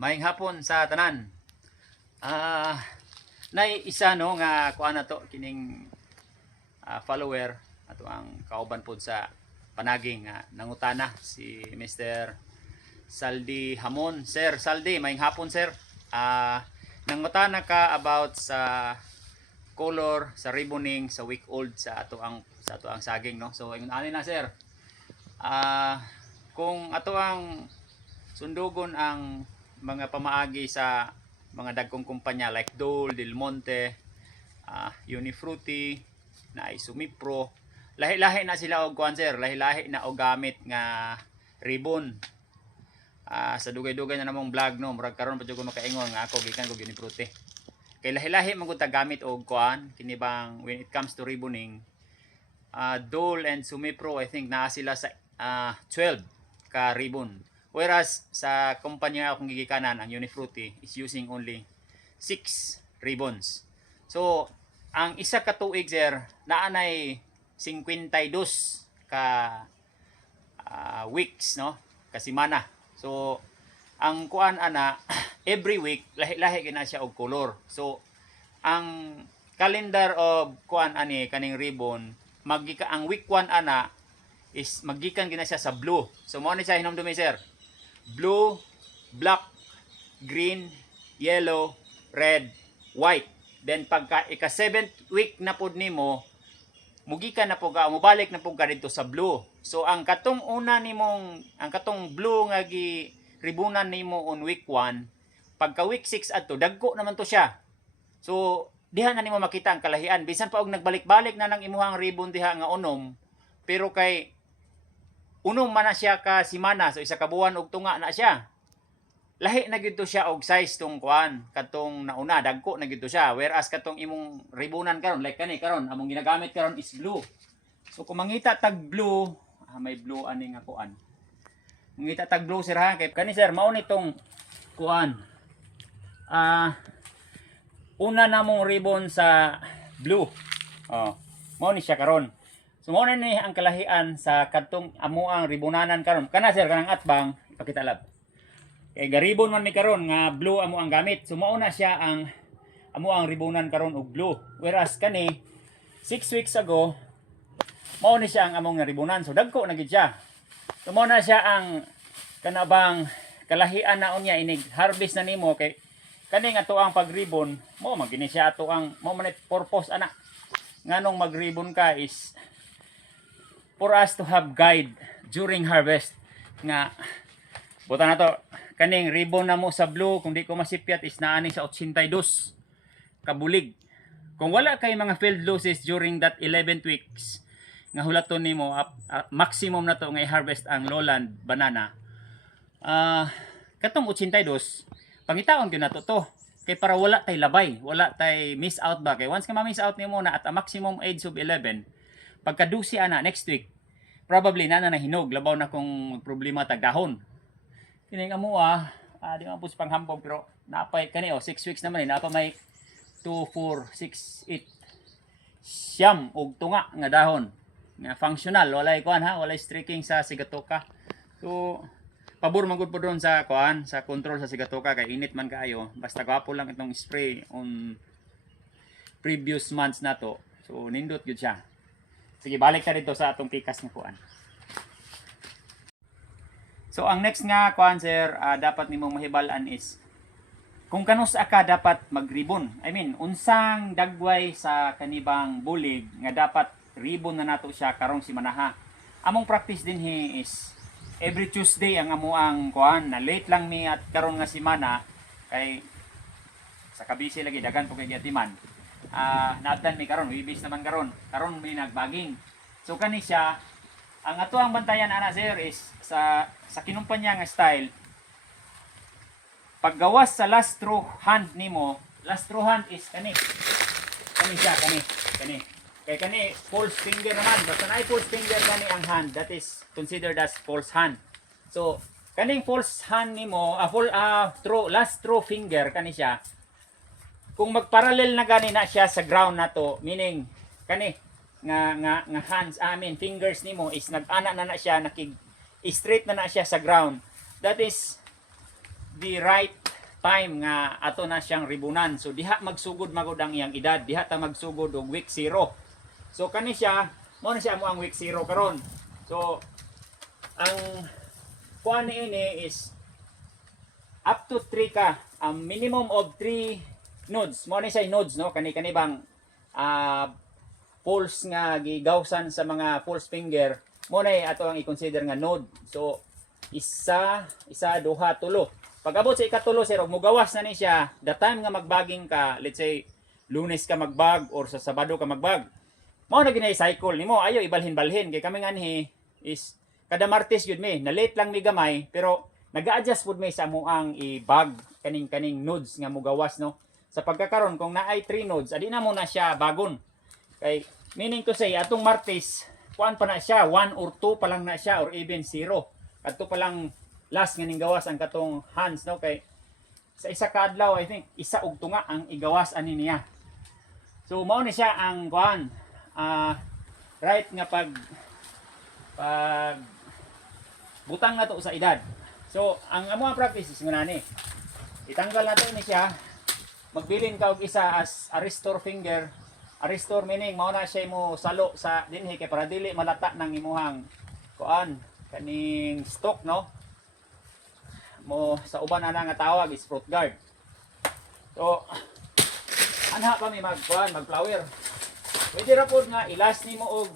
Maayong hapon sa tanan. Nay isa no nga kuan na to kining follower ato ang kauban pod sa panaging nangutana si Mr. Saldi Hamon. Sir Saldi, maayong hapon sir. Nangutana ka about sa color sa ribboning sa week old sa ato ang saging no. So ingon ani na sir. Kung ato ang sundugon ang mga pamaagi sa mga dagkong kumpanya like Dole, Del Monte, Unifruti, na Sumipro, lahi-lahi na sila og kuan sir, lahi-lahi na og gamit nga ribbon. Sa dugay-dugay na namong vlog no, murag karon pa jud ko makaingon nga ako gikan ko Unifruti. Kay lahi-lahi man gud ta gamit og kuan kini bang when it comes to ribboning. Dole and Sumipro I think naa sila sa 12 ka ribbon. Whereas sa kumpanya akong gigikanan, ang Unifruti is using only 6 ribbons. So, ang isa ka tuig sir, naanay 52 ka weeks no, ka semana. So, ang kuan ana every week lahi-lahi gina siya og color. So, ang calendar of kuan ani kaning ribbon, ang week 1 ana is magikan gina siya sa blue. So, mo ni siya hinumdumi sir. Blue, black, green, yellow, red, white. Then pagka ika 7th week na pud nimo, mugikan na pud ka, mubalik na pud ka dito sa blue. So ang katong ang katong blue nga gi ribunan nimo on week 1, pagka week 6 adto dagko naman to siya. So diha na nimo makita ang kalahian. Bisan pa og nagbalik-balik na nang imuhang ribbon diha nga unom, pero kay unom man na siya ka semana, so isa ka buwan og tunga na siya. Lahi na gyud to siya og size tong kuan, katong nauna dagko na gyud to siya. Whereas katong imong ribunan karon like kani karon among ginagamit karon is blue. So kung mangita tag blue, may blue ani nga kuan. Mangita tag blue sir ha, kay kani sir mao nitong kuan. Una namong ribbon sa blue. Mao ni siya karon. So mo na ni ang kalahian sa kadtong amuang ribonanan karon. Kana sir kanang atbang ipakita lab. Kay garibon man mi karon nga blue amo ang gamit. So mao na siya ang amuang ribonan karon og blue. Whereas kani 6 weeks ago mao ni siya ang among ribonan. So dagko na gid siya. So mao na siya ang kanabang kalahian na unya inig harvest na nimo kay kani nga ato ang pagribon mo magini siya ato ang mo man purpose ana. Nganong magribon ka is for us to have guide during harvest nga buta na to kaning ribbon na mo sa blue kung di ko masipyat is naani sa 82 kabulig. Kung wala kay mga field losses during that 11 weeks nga hulaton nimo maximum na to nga i-harvest ang lowland banana, katong 82 pangitaon gyud nato to kay para wala tay labay, wala tay miss out ba. Kay once ka ma-miss out nimo na at a maximum age of 11, pagka 12 ana next week probably na hinog labaw na kung problema tag dahon. Kini nga mo di man pud panghambog pero napay kani 6 weeks naman napa may 2 4 6 8 siyam og tunga nga dahon nga functional, walay kuan ha, walay streaking sa sigatoka. So pabor man gud po doon sa kuan sa control sa sigatoka kay init man kaayo, basta gwapo lang itong spray on previous months na to. So nindot gyud siya. Sige, balik ta dito sa atong pikas nga kuan. So ang next nga kuan sir, dapat nimong mahibal-an is kung kanus ka dapat magribon. I mean, unsang dagway sa kanibang bulig nga dapat ribbon na nato siya karong simanaha. Among practice din is every Tuesday ang amuang kuan na late lang mi at karon nga semana kay sa kabisi lagi dagan po kay giatiman. Naabdan mi karon, wibis naman karon mi nagbaging. So kani siya ang ato ang bantayan ana sir is sa kinumpanya nga style paggawas sa last through hand nimo. Last through hand is kani siya kani kay kani false finger naman, basta na false finger kani ang hand, that is considered as false hand. So kaning false hand nimo last through finger kani siya kung magparallel na gani na siya sa ground nato, meaning kani nga hands, fingers nimo is nag-ana na siya, straight na siya sa ground. That is the right time nga ato na siyang ribunan. So diha magsugod magud ang iyang edad, diha ta magsugod og week 0. So kani siya, mo na siya mo ang week 0 karon. So ang kuan ini is up to 3 ka, minimum of 3 nodes. Mo ni siya nodes, no, kani bang pulse nga gigawsan sa mga pulse finger, mo na ato ang i-consider nga node. So isa, duha, tulo. Pag abot sa ikatulo, sir, og mugawas na ni siya, the time nga magbaging ka, let's say Lunes ka magbag or sa Sabado ka magbag, mao na ginay cycle nimo, ayo ibalhin-balhin kay kami nganhi is kada Martes yun mi, na late lang mi gamay, pero nag-a-adjust pud mi sa amuang i-bag kaning nodes nga mugawas, no. Sa pagkakaron kung naay 3 nodes, adi na mo na siya bagon. Kay meaning to say atong Martes, kuan pa na siya, 1 or 2 pa lang na siya or even 0. Kadto pa lang last nga ning gawas ang katong hands, no, kay sa isa ka adlaw I think isa ug tunga ang igawas ani niya. So mao ni siya ang kuan right nga pag butang na to sa edad. So ang amo practice is nganani, itanggal nato ni siya, magbilin ka og isa as a restore finger. A restore meaning mao na siya mo salo sa dinhi kay para dili malata ng imuhang kuan kaning stock, no, mo sa uban ana nga tawag is fruit guard. So anha pa mi magkuan mag-flower. Pwede ra pod nga ilas nimo og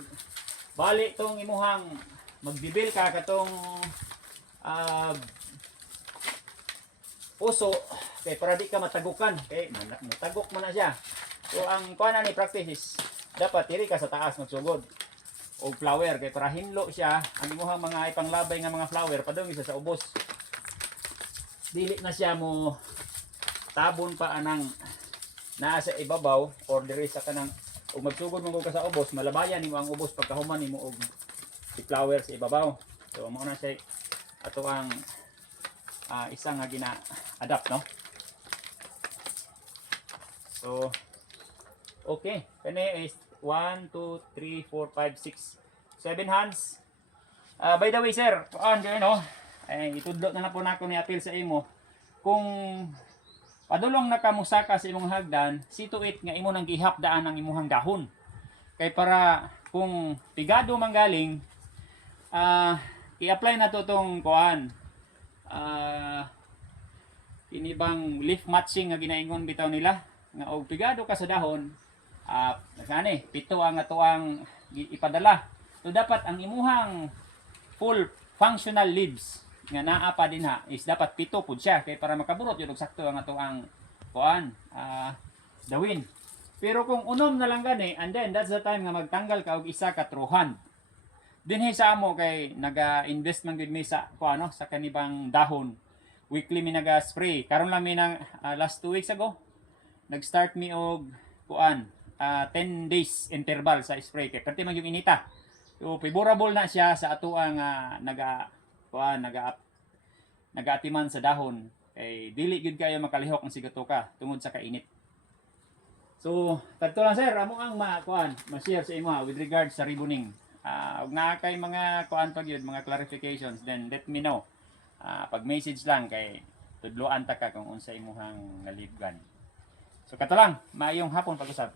bali tong imuhang magbibil ka katong puso kay para di ka matagukan kay matagok man na siya. So ang kuan ni practice is dapat diri ka sa taas magsugod og flower kay para hinlo siya ang imuhang mga ipanglabay nga mga flower padung isa sa ubos. Dili na siya mo tabon pa anang naa sa ibabaw or diri sa kanang ug magsugod mo ka sa ubos, malabayan nimo ang ubos pagkahuman nimo og flower sa ibabaw. So mao na siya ato ang isa nga gina-adapt, no. So okay, kani is 1 2 3 4 5 6 7 hands. By the way, sir, no, ay itudlo na po nako ni apil sa imo. Kung padulong na ka musaka sa imong hagdan, see to it nga imo nang gihapdaan ang imong dahon. Kay para kung pigado manggaling, i-apply na to tong kuan. Kinibang leaf matching nga ginaingon bitaw nila nga og pigado ka sa dahon, gani pito ang atoang ipadala. So dapat ang imuhang full functional leaves nga naa pa dinha is dapat pito pud siya kay para makaburot yun og sakto ang atoang kuan dawin. Pero kung unom na lang gani, and then that's the time nga magtanggal ka og isa ka true hand. Dinhi sa amo kay naga-invest man gid mi sa kuano sa kanibang dahon. Weekly mi naga-spray. Karon lang mi nang last 2 weeks ago nag-start mi og kuan 10 days interval sa spray kay perti man yung inita. So favorable na siya sa ato ang nagaatiman sa dahon kay dili gid kayo makalihok ang sigatoka tungod sa kainit. So kadto lang sir amo ang ma-share sa imo with regards sa riboning. Ug naa kay mga kuan pag yun, mga clarifications, then let me know. Pag message lang kay tudloan ta ka kung unsa imong nalibgan. So kato lang, maayong hapon pag-usab.